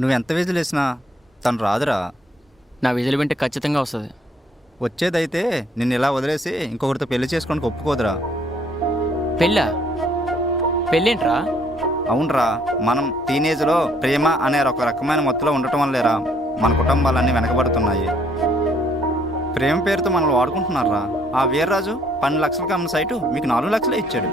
నువ్వెంత విజులు వేసినా తను రాదురా. నా విజులు వింటే ఖచ్చితంగా వస్తుంది. వచ్చేదైతే నిన్ను ఇలా వదిలేసి ఇంకొకరితో పెళ్లి చేసుకోవడానికి ఒప్పుకోదురా. పెళ్ళా? పెళ్ళేంట్రా? అవునరా, మనం టీనేజ్లో ప్రేమ అనే ఒక రకమైన మత్తులో ఉండటం వల్లేరా మన కుటుంబాలన్నీ వెనకబడుతున్నాయి. ప్రేమ పేరుతో మనల్ని వాడుకుంటున్నారా. ఆ వీర్రాజు 12 లక్షలకి అమ్మిన సైటు మీకు 4 లక్షలే ఇచ్చాడు.